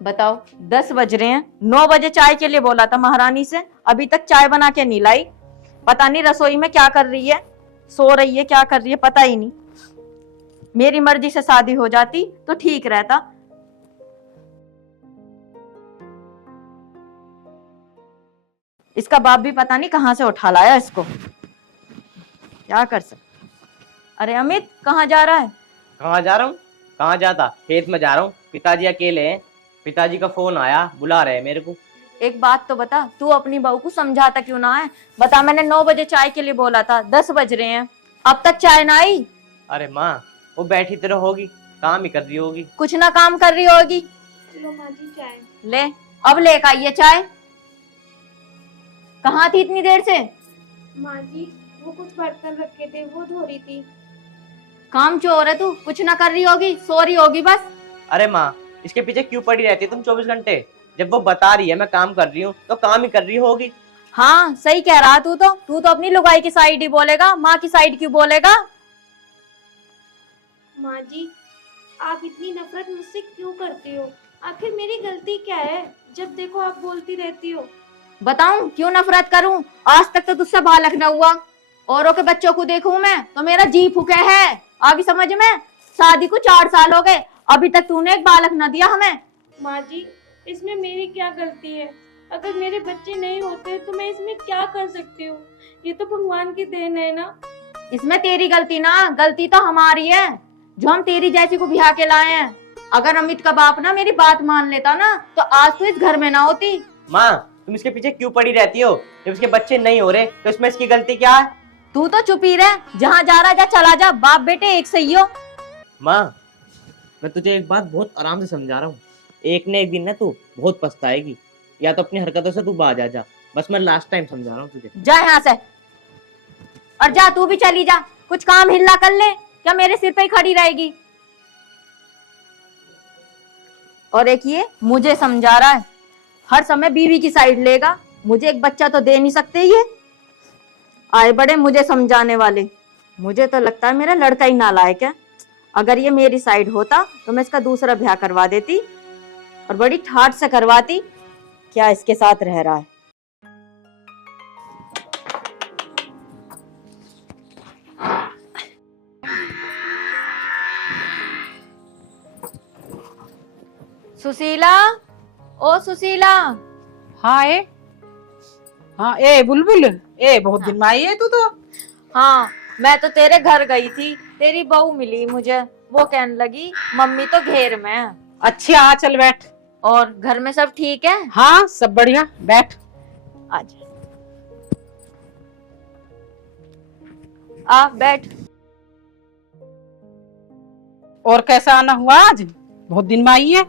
बताओ, 10 बज रहे हैं। 9 बजे चाय के लिए बोला था महारानी से, अभी तक चाय बना के नहीं लाई। पता नहीं रसोई में क्या कर रही है, सो रही है, क्या कर रही है पता ही नहीं। मेरी मर्जी से शादी हो जाती तो ठीक रहता। इसका बाप भी पता नहीं कहां से उठा लाया इसको, क्या कर सकते। अरे अमित, कहाँ जा रहा है? कहाँ जा रहा हूँ? कहाँ जाता, खेत में जा रहा हूँ। पिताजी अकेले हैं, पिताजी का फोन आया, बुला रहे हैं मेरे को। एक बात तो बता, तू अपनी बहू को समझाता क्यों ना है? बता, मैंने 9 बजे चाय के लिए बोला था, 10 बज रहे हैं, अब तक चाय ना आई। अरे माँ, वो बैठी तरह होगी, काम ही कर रही होगी। कुछ ना काम कर रही होगी। लो माँ जी चाय। ले, अब लेकर आइए चाय। कहाँ थी इतनी देर से? माँ जी वो कुछ बर्तन रखे थे वो धो रही थी। काम चोर है तू, कुछ ना कर रही होगी, सो रही होगी बस। अरे माँ, इसके पीछे क्यों पड़ी रहती है तुम 24 घंटे? जब वो बता रही है मैं काम कर रही हूँ तो काम ही कर रही होगी। हाँ सही कह रहा तू तो अपनी लुगाई की साइड ही बोलेगा, माँ की साइड क्यों बोलेगा? माँ जी आप इतनी नफरत मुझसे क्यों करती हो? आखिर मेरी गलती क्या है? जब देखो आप बोलती रहती हो। बताऊं क्यों नफरत करूं? आज तक तो तुझसे बालक न हुआ, औरों के बच्चों को देखूं मैं तो मेरा जी फूके है। आगे समझ में, शादी को 4 साल हो गए, अभी तक तूने एक बालक न दिया हमें। माँ जी इसमें मेरी क्या गलती है? अगर मेरे बच्चे नहीं होते तो मैं इसमें क्या कर सकती हूँ? ये तो भगवान की देन है ना। इसमें तेरी गलती ना, गलती तो हमारी है जो हम तेरी जैसी को ब्याह के लाए हैं। अगर अमित का बाप ना मेरी बात मान लेता ना तो आज तो इस घर में ना होती। माँ, तुम इसके पीछे क्यों पड़ी रहती हो? जब इसके बच्चे नहीं हो रहे तो इसमें इसकी गलती क्या है? तू तो चुप ही रह, जहाँ जा रहा जा चला जा, बाप बेटे एक सही हो। माँ, मैं तुझे एक बात बहुत आराम से समझा रहा हूँ, एक न एक दिन ना तू बहुत पछताएगी। या तो अपनी हरकतों से तू बाज आ जा, बस मैं लास्ट टाइम समझा रहा हूँ तुझे। जा यहाँ से, और जा तू भी चली जा, कुछ काम हिल्ला कर ले, क्या मेरे सिर पे ही खड़ी रहेगी? और एक ये मुझे समझा रहा है, हर समय बीवी की साइड लेगा। मुझे एक बच्चा तो दे नहीं सकते ये? आए बड़े मुझे समझाने वाले। मुझे तो लगता है मेरा लड़का ही नालायक है। अगर ये मेरी साइड होता तो मैं इसका दूसरा ब्याह करवा देती, और बड़ी ठाट से करवाती। क्या इसके साथ रह रहा है? सुशीला, ओ सुशीला। हाँ ए, हाँ ए बुलबुल, ए बहुत दिन में आई है तू तो। हाँ, मैं तो तेरे घर गई थी, तेरी बहू मिली मुझे, वो कहने लगी मम्मी तो घेर में है। अच्छी आ, चल बैठ। और घर में सब ठीक है? हाँ सब बढ़िया, बैठ। आजा, आ बैठ। और कैसा आना हुआ आज? बहुत दिन में आई है।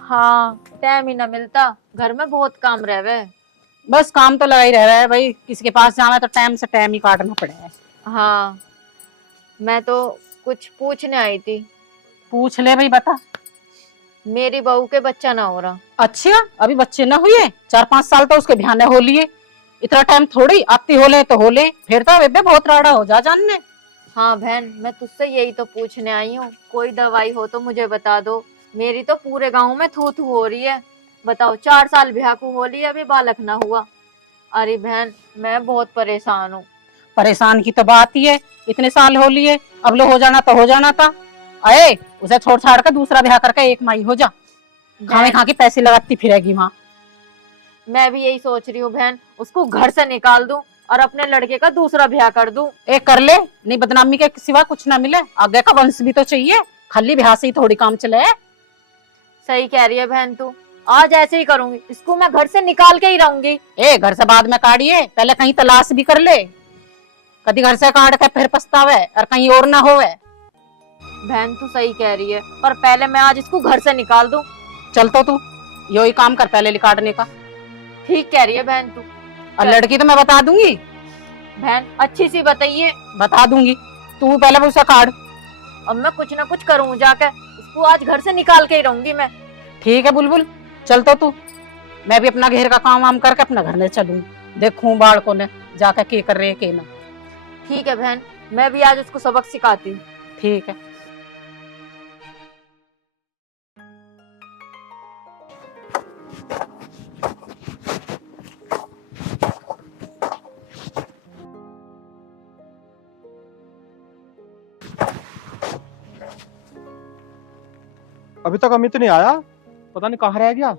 हाँ, टाइम ही ना मिलता, घर में बहुत काम रहवे। बस काम तो लगा ही रह रहा है भाई, किसी के पास जाना है तो टाइम से टाइम ही काटना पड़े है। हाँ, मैं तो कुछ पूछने आई थी। पूछ ले भाई, बता। मेरी बहू के बच्चा ना हो रहा। अच्छा, अभी बच्चे ना हुए? 4-5 साल तो उसके ब्याह हो लिए, इतना टाइम थोड़ी आती हो ले तो हो ले, फिर तो बेबे बहुत राड़ा हो जा जानने। हाँ बहन, मैं तुझसे यही तो पूछने आई हूँ, कोई दवाई हो तो मुझे बता दो। मेरी तो पूरे गांव में थू थू हो रही है। बताओ, 4 साल ब्याह को हो लिया, अभी बालक ना हुआ। अरे बहन, मैं बहुत परेशान हूँ। परेशान की तो बात ही है, इतने साल हो लिए, अब लो हो जाना तो हो जाना था। अरे उसे छोड़ छाड़ कर दूसरा ब्याह करके एक माई हो जा, खाने खा के पैसे लगाती फिरेगी वहां। मैं भी यही सोच रही हूँ बहन, उसको घर से निकाल दूं और अपने लड़के का दूसरा ब्याह कर दूं। एक कर ले, नहीं बदनामी के सिवा कुछ ना मिले, आगे का वंश भी तो चाहिए, खाली ब्याह से ही थोड़ी काम चले। सही कह रही है बहन तू, आज ऐसे ही करूंगी, इसको मैं घर से निकाल के ही रहूंगी। ए घर से बाद में काढ़िए, पहले कहीं तलाश भी कर ले, कभी घर से काट के फिर पछतावे और कहीं और ना होवे। बहन तू सही कह रही है, पर पहले मैं आज इसको घर से निकाल दूं। चल तो तू यही काम कर, पहले काटने का। ठीक कह रही है बहन तू। और लड़की तो मैं बता दूंगी बहन, अच्छी सी बताइए। बता दूंगी, तू पहले उसे काट। अब मैं कुछ ना कुछ करूँ जाकर, इसको आज घर से निकाल के ही रहूंगी मैं। ठीक है बुलबुल, चल तो तू, मैं भी अपना घेर का काम वाम करके अपना घर में चलूं, देखूं बालकों ने जाकर के कर रहे के ना। ठीक है बहन, मैं भी आज उसको सबक सिखाती हूँ। ठीक है। अभी तक अमित नहीं आया, पता नहीं कहाँ रह गया।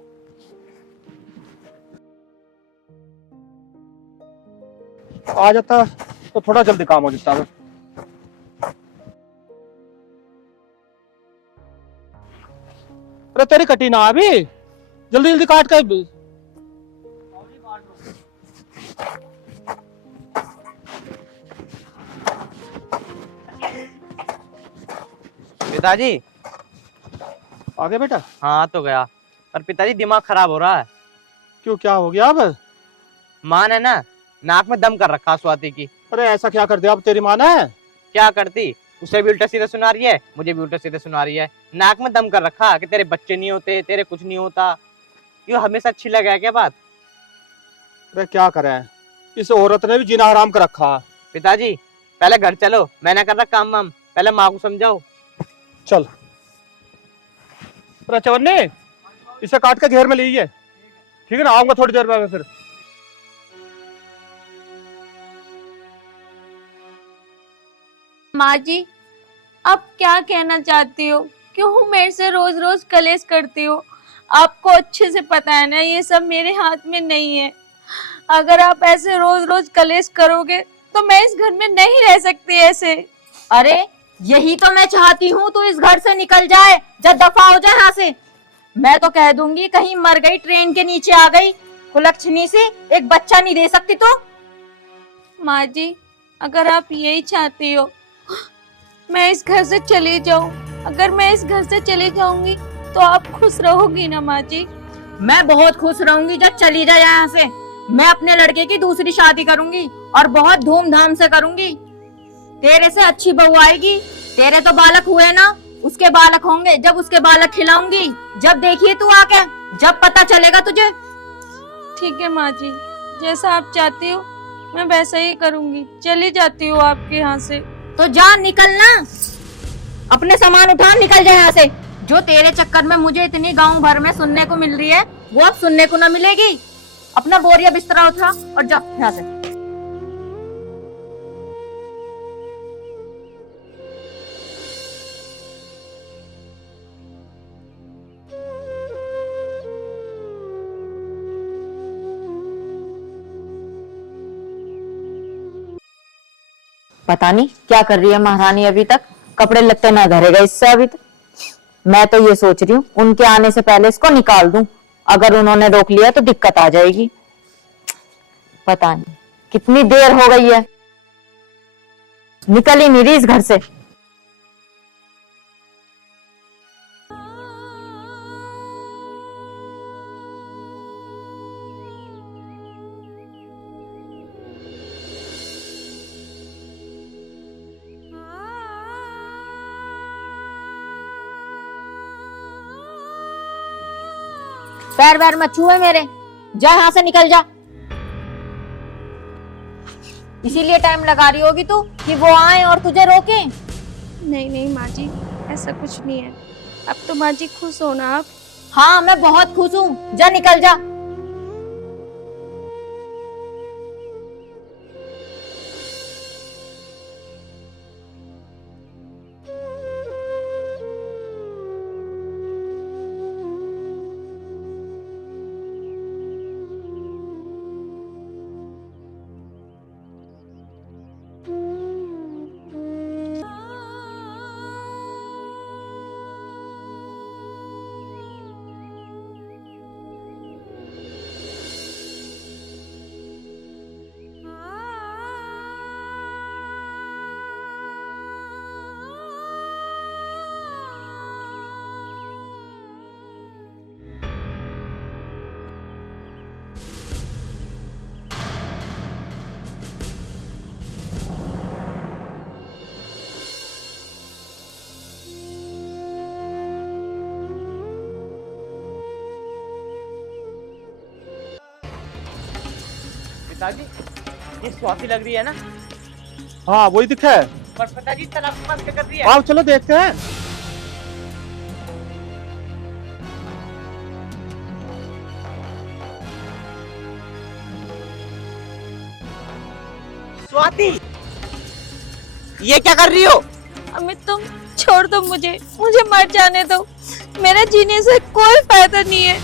आ जाता तो थोड़ा जल्दी काम हो जाता है। अरे तेरी कटी ना अभी, जल्दी जल्दी काट कर। पिताजी। आ गया बेटा? हाँ तो गया, पर पिताजी दिमाग खराब हो रहा है। क्यों, क्या हो गया अब? माँ ने ना नाक में दम कर रखा स्वाति की। अरे ऐसा क्या कर दिया अब तेरी माँ ने? क्या करती, उसे भी उल्टा सीधा सुना रही है, मुझे भी उल्टा सीधा सुना रही है। नाक में दम कर रखा कि तेरे बच्चे नहीं होते, तेरे कुछ नहीं होता। ये हमेशा अच्छी लगा है क्या बात? अरे क्या करें, इस औरत ने भी जीना हराम कर रखा। पिताजी पहले घर चलो, मैंने कर रहा काम वाम, पहले माँ को समझाओ। चल। अरे चवन्ने, इसे काट के घेर में लीजिए, ठीक है ना? आऊंगा थोड़ी देर में फिर। माँ जी, आप क्या कहना चाहती हो? क्यों मेरे से रोज रोज कलेश करती हो? आपको अच्छे से पता है ना ये सब मेरे हाथ में नहीं है। अगर आप ऐसे रोज रोज कलेश करोगे तो मैं इस घर में नहीं रह सकती ऐसे। अरे यही तो मैं चाहती हूँ, तू इस घर से निकल जाए, जब दफा हो जाए यहाँ से। मैं तो कह दूंगी कहीं मर गई, ट्रेन के नीचे आ गई, कुलक्षणी से एक बच्चा नहीं दे सकती तो। माँ जी, अगर आप यही चाहती हो मैं इस घर से चली जाऊं, अगर मैं इस घर से चली जाऊंगी तो आप खुश रहोगी ना माँ जी? मैं बहुत खुश रहूंगी जब चली जाए यहाँ से। मैं अपने लड़के की दूसरी शादी करूंगी और बहुत धूमधाम से करूंगी। तेरे से अच्छी बहू आएगी। तेरे तो बालक हुए ना, उसके बालक होंगे जब उसके बालक खिलाऊंगी। जब देखिए तू आके, जब पता चलेगा तुझे। ठीक है माँ जी, जैसा आप चाहती हो मैं वैसा ही करूंगी। चली जाती हूँ आपके यहाँ से। तो जा, निकलना, अपने सामान उठा, निकल जाए यहाँ से। जो तेरे चक्कर में मुझे इतनी गांव भर में सुनने को मिल रही है वो अब सुनने को न मिलेगी। अपना बोरिया बिस्तरा उठा और जा यहाँ से। पता नहीं क्या कर रही है महारानी, अभी तक कपड़े लत्ते ना धरेगा इससे अभी तक। मैं तो ये सोच रही हूँ उनके आने से पहले इसको निकाल दूं। अगर उन्होंने रोक लिया तो दिक्कत आ जाएगी। पता नहीं कितनी देर हो गई है, निकल ही नहीं रही इस घर से। पैर वैर मत छुए मेरे, जा यहाँ से, निकल जा। इसीलिए टाइम लगा रही होगी तू कि वो आए और तुझे रोके। नहीं नहीं माँ जी, ऐसा कुछ नहीं है। अब तो माँ जी खुश हो ना आप? हाँ मैं बहुत खुश हूँ, जा निकल जा। पिताजी ये स्वाति लग रही है ना? हाँ वही दिखा है। पर पिताजी तालाब के पास क्या कर रही है? आओ चलो देखते हैं। स्वाति ये क्या कर रही हो? अमित तुम छोड़ दो मुझे, मुझे मर जाने दो। मेरे जीने से कोई फायदा नहीं है।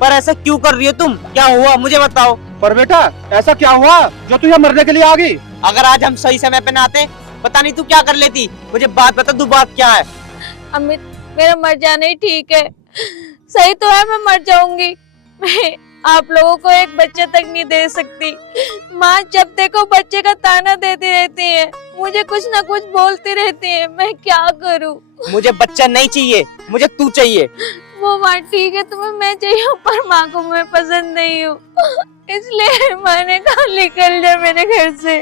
पर ऐसा क्यों कर रही हो तुम? क्या हुआ मुझे बताओ। पर बेटा ऐसा क्या हुआ जो तू यहाँ मरने के लिए आ गई? अगर आज हम सही समय पे ना आते, पता नहीं तू क्या कर लेती। मुझे बात बता, तू बात क्या है? अमित, मेरा मर जाना ही ठीक है। सही तो है, मैं मर जाऊंगी। मैं आप लोगों को एक बच्चे तक नहीं दे सकती। माँ जब देखो बच्चे का ताना देती रहती है, मुझे कुछ ना कुछ बोलती रहती है। मैं क्या करूँ? मुझे बच्चा नहीं चाहिए, मुझे तू चाहिए। वो माँ ठीक है, तुम्हें मैं चाहिए, पर माँ को मैं पसंद नहीं हूँ, इसलिए माँ ने कहा निकल जा मेरे घर से,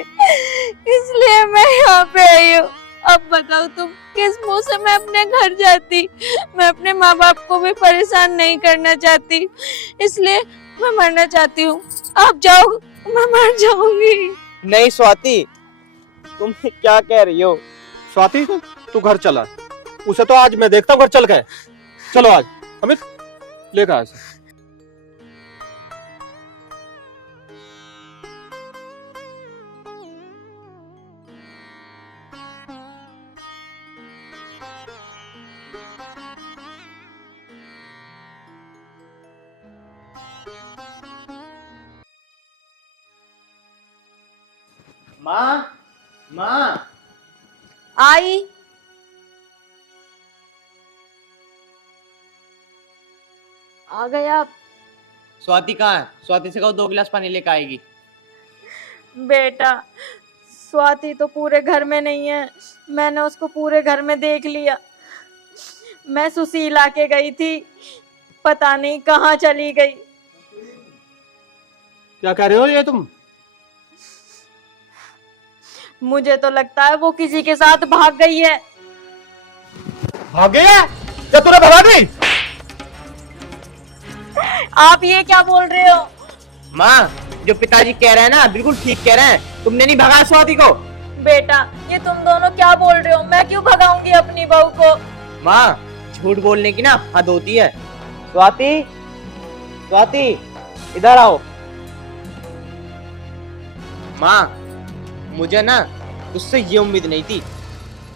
इसलिए मैं यहाँ पे आई हूँ। अब बताओ तुम किस मुंह से मैं अपने घर जाती? मैं अपने माँ बाप को भी परेशान नहीं करना चाहती, इसलिए मैं मरना चाहती हूँ। आप जाओ, मैं मर जाऊंगी। नहीं स्वाति, तुम क्या कह रही हो? स्वाति तू घर चला, उसे तो आज मैं देखता हूँ घर चल गए। चलो आज अमित लेकर आ इसे। माँ, माँ। आई। आ गए आप? स्वाति कहाँ है? स्वाति से कहो 2 गिलास पानी लेकर आएगी। बेटा स्वाति तो पूरे घर में नहीं है, मैंने उसको पूरे घर में देख लिया। मैं सुशीला के गई थी, पता नहीं कहाँ चली गई। क्या कह रहे हो ये तुम? मुझे तो लगता है वो किसी के साथ भाग गई है। भाग गई है? क्या तूने भगा दी? आप ये क्या बोल रहे हो? माँ, जो पिताजी कह रहे हैं ना बिल्कुल ठीक कह रहे हैं। तुमने नहीं भगाया स्वाति को। बेटा ये तुम दोनों क्या बोल रहे हो? मैं क्यों भगाऊंगी अपनी बहू को? माँ, झूठ बोलने की ना हद होती है। स्वाति, स्वाति इधर आओ। माँ, मुझे ना उससे ये उम्मीद नहीं थी।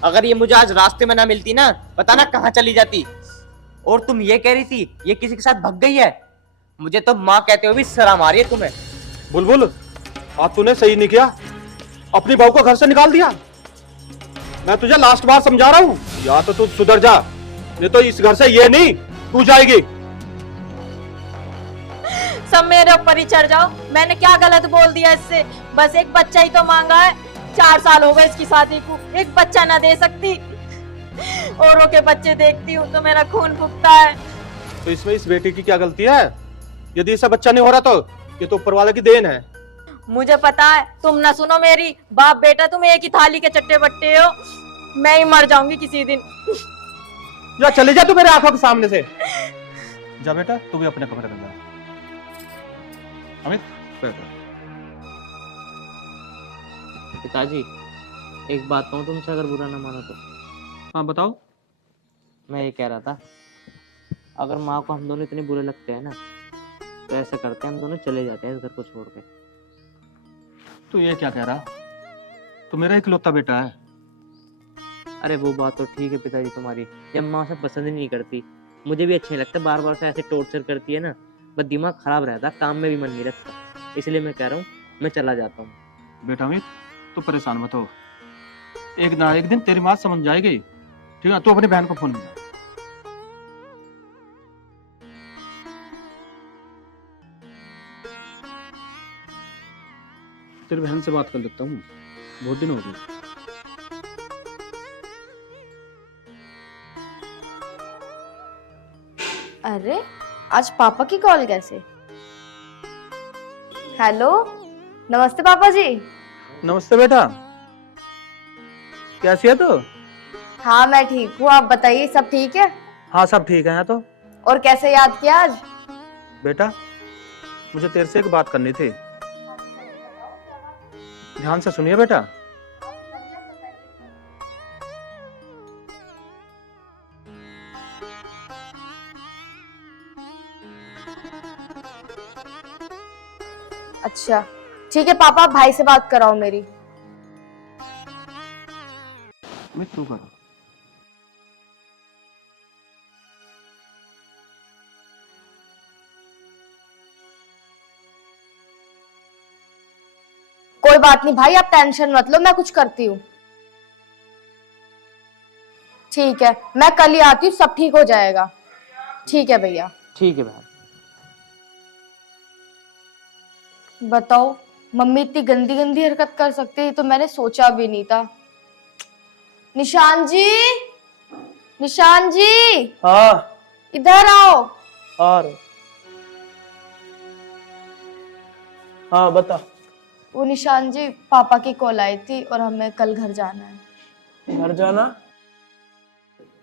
अगर ये मुझे आज रास्ते में ना मिलती ना, पता ना कहाँ चली जाती। और तुम ये कह रही थी ये किसी के साथ भग गई है। मुझे तो माँ कहते हुए भी शर्म आ रही है तुम्हें। बुलबुल आज तूने सही नहीं किया, अपनी बहू को घर से निकाल दिया। मैं तुझे लास्ट बार समझा रहा हूँ, या तो तू सुधर जा, नहीं तो इस घर से ये नहीं तू जाएगी। सब मेरे ऊपर ही चढ़ जाओ। मैंने क्या गलत बोल दिया इससे? बस एक बच्चा ही तो मांगा है। 4 साल हो गए इसकी शादी को, एक बच्चा ना दे सकती? औरों के बच्चे देखती हूँ तो मेरा खून फूकता है। तो इसमें इस बेटी की क्या गलती है? यदि इसे बच्चा नहीं हो रहा तो ये तो ऊपर वाले की देन है। मुझे पता है, तुम ना सुनो मेरी। बाप बेटा तुम एक ही थाली के चट्टे बट्टे हो। मैं ही मर जाऊंगी किसी दिन। या चले जा तू मेरे आंखों के सामने से। जा बेटा तू भी अपने कमरे में जा। अमित बैठ। पिताजी, एक बात कहूँ तुमसे, अगर बुरा ना मानो तो। हाँ बताओ। मैं ये कह रहा था, अगर माँ को हम दोनों इतने बुरे लगते हैं ना, तो ऐसा करते हैं हम दोनों चले जाते हैं इस घर को छोड़ के। तू ये क्या कह रहा? तू मेरा इकलौता बेटा है। अरे वो बात तो ठीक है पिताजी तुम्हारी, जब माँ से पसंद ही नहीं करती, मुझे भी अच्छा नहीं लगता। बार बार से ऐसे टॉर्चर करती है ना, बस दिमाग खराब रहता, काम में भी मन नहीं रखता। इसलिए मैं कह रहा हूँ मैं चला जाता हूँ। बेटा अमित तू परेशान मत हो, एक ना एक दिन तेरी माँ समझ जाएगी। ठीक है, तू अपनी बहन को फोन मिला। तेरी बहन से बात कर लेता हूँ, बहुत दिन हो गए। अरे आज पापा की कॉल कैसे? हेलो, नमस्ते पापा जी। नमस्ते बेटा, कैसी है तू? हाँ मैं ठीक हूँ, आप बताइए सब ठीक है? हाँ सब ठीक है यहाँ तो। और कैसे याद किया आज? बेटा मुझे तेरे से एक बात करनी थी, ध्यान से सुनिए बेटा। अच्छा ठीक है पापा, भाई से बात कराओ मेरी। मैं तू कर। कोई बात नहीं भाई, आप टेंशन मत लो, मैं कुछ करती हूँ। ठीक है, मैं कल ही आती हूँ, सब ठीक हो जाएगा। ठीक है भैया। ठीक है बहन। बताओ, मम्मी इतनी गंदी गंदी हरकत कर सकती है, तो मैंने सोचा भी नहीं था। निशान जी, निशान जी, हाँ इधर आओ। आ रहे। हाँ बता। वो निशान जी, पापा की कॉल आई थी और हमें कल घर जाना है। घर जाना?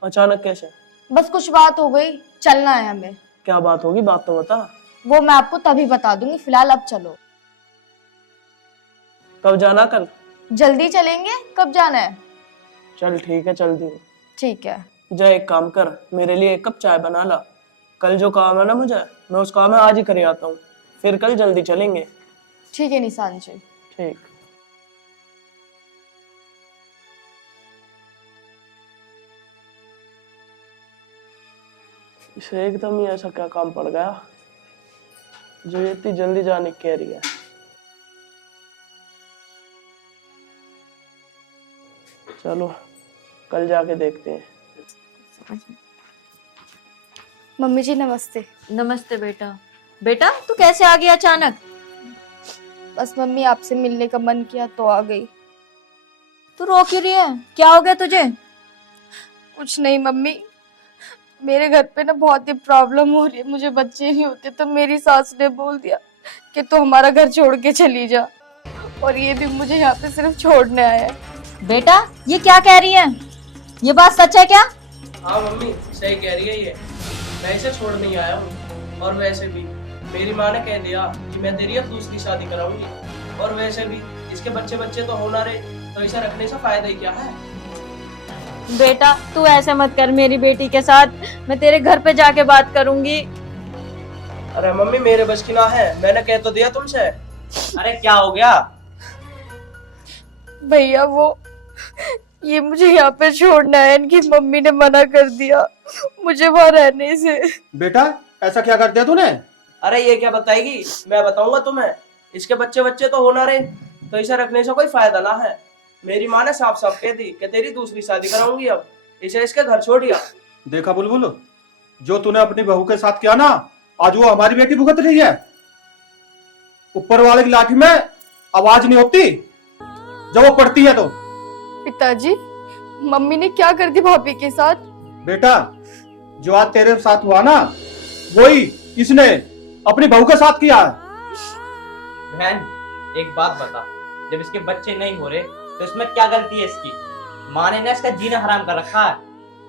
अचानक कैसे? बस कुछ बात हो गई, चलना है हमें। क्या बात होगी, बात तो बता। वो मैं आपको तभी बता दूंगी, फिलहाल अब चलो। कब जाना? कल? जल्दी चलेंगे, कब जाना है? चल ठीक है, चल दी। ठीक है। जा एक काम कर, मेरे लिए 1 कप चाय बना ला। कल जो काम है ना मुझे, मैं उस काम में आज ही करे आता हूँ, फिर कल जल्दी चलेंगे। ठीक है निशान जी। ठीक। इसे एकदम ही ऐसा क्या काम पड़ गया जो ये इतनी जल्दी जाने की कह रही है। चलो कल जाके देखते हैं। मम्मी जी नमस्ते। नमस्ते बेटा। बेटा तू कैसे आ गया अचानक? बस मम्मी आपसे मिलने का मन किया तो आ गई। तू रो क्यों रही है? क्या हो गया तुझे? कुछ नहीं मम्मी, मेरे घर पे ना बहुत ही प्रॉब्लम हो रही है, मुझे बच्चे नहीं होते, तो मेरी सास ने बोल दिया कि तू हमारा घर छोड़ के चली जा, और ये भी मुझे यहाँ पे सिर्फ छोड़ने आया है। बेटा ये क्या कह रही है? ये बात सच है क्या? हाँ मम्मी सही कह रही है ये, मैं इसे छोड़ नहीं आया हूँ। और वैसे भी मेरी माँ ने कह दिया कि मैं तेरी अब दूसरी शादी कराऊंगी, और वैसे भी इसके बच्चे बच्चे तो होना रहे, तो इसे रखने से फायदा ही क्या है। बेटा तू ऐसे मत कर मेरी बेटी के साथ, मैं तेरे घर पे जाके बात करूंगी। अरे मम्मी मेरे बस की ना है, मैंने कह तो दिया तुमसे। अरे क्या हो गया? भैया वो ये मुझे यहाँ पे छोड़ना है, इनकी मम्मी ने मना कर दिया मुझे वहाँ रहने से। बेटा ऐसा क्या कर दिया तूने? अरे ये क्या बताएगी, मैं बताऊंगा तुम्हें। इसके बच्चे बच्चे तो होना रहे, तो इसे रखने से कोई फायदा ना है। मेरी माँ ने साफ साफ कह दी कि तेरी दूसरी शादी कराऊंगी, अब इसे इसके घर छोड़िया। देखा बुलबुल, जो तूने अपनी बहू के साथ किया ना, आज वो हमारी बेटी भुगत रही है। ऊपर वाले की लाठी में आवाज नहीं होती जब वो पड़ती है तो। पिताजी, मम्मी ने क्या कर दी भाभी के साथ? बेटा जो आज तेरे साथ हुआ ना, वही इसने अपनी बहू के साथ किया है। बहन एक बात बता, जब इसके बच्चे नहीं हो रहे तो इसमें क्या गलती है इसकी? माँ ने ना इसका जीना हराम कर रखा है।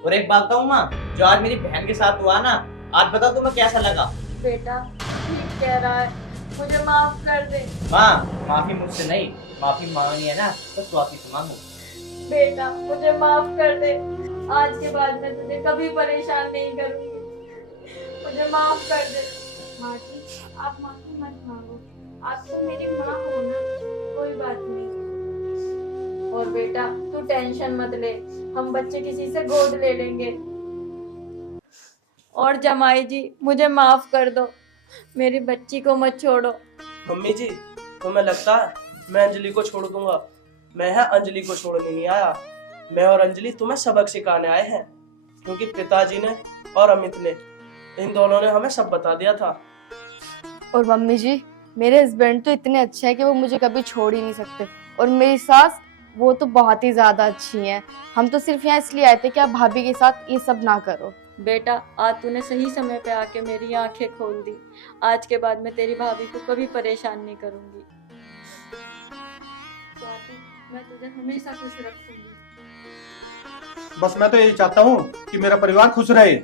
और एक बात बताऊं माँ, जो आज मेरी बहन के साथ हुआ ना, आज बता तुम्हें कैसा लगा? बेटा ठीक कह रहा है, मुझे माफ कर दे। माँ माफी मुझसे नहीं, माफी मांगनी है ना तो स्वाति से मांगो। बेटा मुझे माफ कर दे, आज के बाद मैं तुझे कभी परेशान नहीं करूंगी, मुझे माफ कर दे। माँ जी आप माफी मत मांगो, आप तो मेरी माँ हो ना, कोई बात नहीं। और बेटा तू टेंशन मत ले, हम बच्चे किसी से गोद ले लेंगे। और जमाई जी मुझे माफ कर दो, मेरी बच्ची को मत छोड़ो। मम्मी जी तुम्हें लगता है मैं अंजलि को छोड़ दूंगा? मैं है अंजलि को छोड़ने नहीं आया, मैं और अंजलि तुम्हें सबक सिखाने आए हैं, क्योंकि पिताजी ने और अमित ने, इन दोनों ने हमें सब बता दिया था। और मम्मी जी, मेरे हस्बैंड तो इतने अच्छे हैं कि वो मुझे कभी छोड़ ही नहीं सकते, और मेरी सास वो तो बहुत ही ज्यादा अच्छी हैं। हम तो सिर्फ यहाँ इसलिए आए थे कि आप भाभी के साथ ये सब ना करो। बेटा आज तूने सही समय पे आके मेरी आंखें खोल दी, आज के बाद मैं तेरी भाभी को कभी परेशान नहीं करूंगी। स्वाति, मैं तुझे हमेशा खुश रखूंगी। बस मैं तो यही चाहता हूँ कि मेरा परिवार खुश रहे।